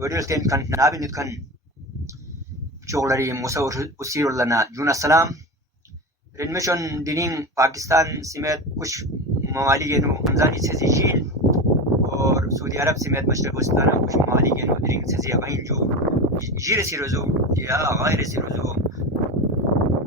وريلتين كان نابين كان شغلري مصور أسير لنا جون السلام رنمشون دينين باكستان سمات كش ممالي جنو أمزاني تسجيل اور سعودی عرب سمات مشرق وسطانا كش ممالي جنو دينين تسجيل غين جو جير سيروزو يا غير سيروزو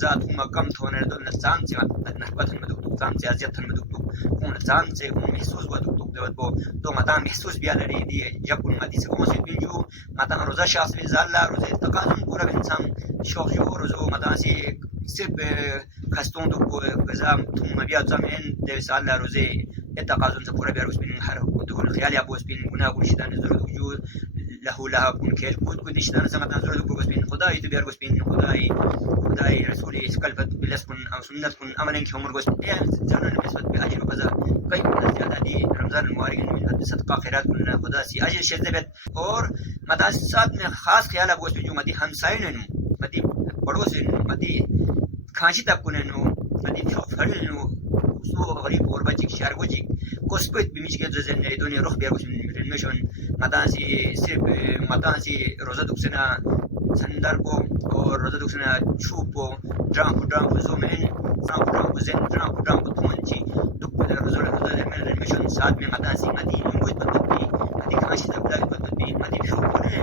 ذات هم کم تھونے دو نظام سے نحبت میں دکتو نظام سے ازیت میں دکتو کون نظام سے کون محسوس ہوا دکتو دوت بو تو متا محسوس بیا لري دی جب کون مدی سے کون سے بنجو متا روزہ شخص بھی زالا روزہ تقاضم پورا انسان شوق جو روزہ متا سے صرف کستون دو غزا ثم بیا زمین دے زالا روزہ تقاضم سے پورا بیا روز بن ہر دو خیال یا بوس بن گنا کو شدان ضرورت وجود له لها كون كيل كود كود نشتان سمعت نزور دو بس بين خداي تبير بس بين خداي رسولي اسكلفت بلسكن او سنتكن امرن كمر بس بين زمان نسبت باجر وكذا كيف من زياده دي رمضان المبارك من صدقه خيرات كنا خدا سي اجر شذبت اور مدرسات میں خاص خیال ابو جو مدی ہمسائن نو مدی پڑوس نو مدی کھانچی تک نو مدی فخر نو سو غریب اور بچی شهر وجی کوسپت بمیش کے زن دنیا روح بیا مشون مدانسی صرف مدانسی روزہ دکسنا سندر کو اور روزہ دکسنا چھوپو ڈرام زومن ڈرام زن ڈرام تونچی دک روزہ میں مشون ساتھ میں مدانسی مدی نموت بدبی مدی کھانچی تک بدبی مدی فوقنے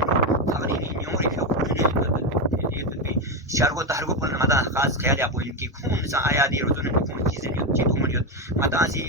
خبری نیوری فوقنے بدبی شهر کو تہر کو مدان خاص خیال اپ ان کی خون سا آیا دی روزہ میں کون چیزیں چی تو مدانسی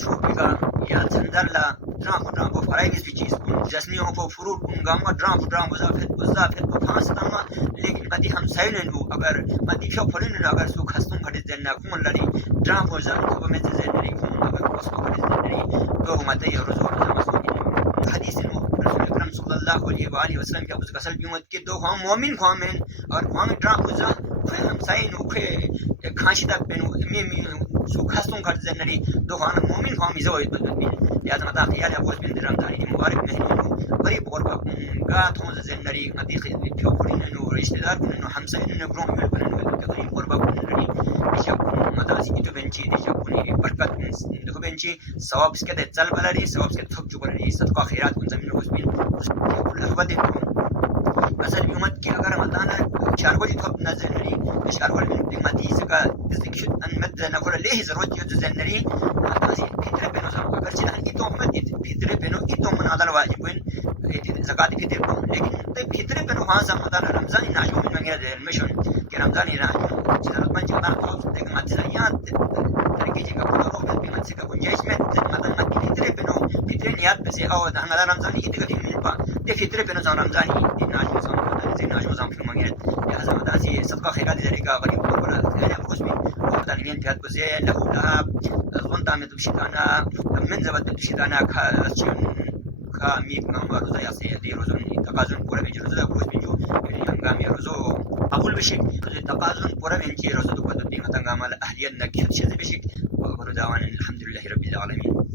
چھوپیگا یا سندر لا ڈرام کو فرائی اس چیز جسنیوں کو فروٹ کو گاما ڈرام وظافت کو پھانس تاما لیکن مدی ہم سائلن ہو اگر مدی فیو پھلن اگر سو خستم کھڑے دینا کون لڑی ڈرام کو زان کو میں سے زندری کون اگر کو کھڑے زندری تو مدی روزو مسعود حدیث نو رسول اکرم صلی اللہ علیہ والہ وسلم کے ابو غسل بیمت کے دو ہم مومن کو من اور ہم ڈرام کو زان ہم سائن کو کھانشی تک بنو می سو خستم کھڑے زندری دو ہم مومن کو میزوید بدبین یا متا خیال ابو بن رمضان مبارک مہینے غریب اور گا تھون زندری مدی پیو پڑین نو رشتہ دار نو ہمسا نو گروم مل نو غریب اور باب نری شب مداسی تو بنچی شب نے برکت دو بنچی ثواب اس کے چل بلری ثواب کے تھک جو بلری صدقہ خیرات کو زمین کو بین احوال اصل امت کی اگر مدانا چار بجے تھپ نظر نری چار بجے مدی کا ذکر ان مد نقول له ضرورت جو زندری مداسی فطر بنو اگر چنا کی تو امت فطر بنو کی تو من عدل واجب زکات فطر کو لیکن فطر بنو ہاں مدان رمضان ناجو من غیر المشن کہ رمضان ناجو ضرورت من جنا تو دیکھ مت زیات طریقے کا پورا روح بھی مت سے کا گنجائش میں مدان مت فطر بنو فطر نیت سے او ہمارا رمضان عید کا دن ملپا تے فطر بنو رمضان عید ناجو سم ناجو سم فی مگر لہذا مداسی صدقہ خیرات ذریعہ غریب اور بڑا خیر اس میں اور دلین پیات کو سے له لها ظن تعمد بشتانا من زبط بشتانا كاشن كميك نمبر زي سي دي روزون تقازن پورا بيجي روزو بروز بيجو ينغام يروزو اقول بشك تقازن پورا بيجي روزو تو قد دي متنغام الاهليه نكيت شذ بشك وبرو داوان الحمد لله رب العالمين.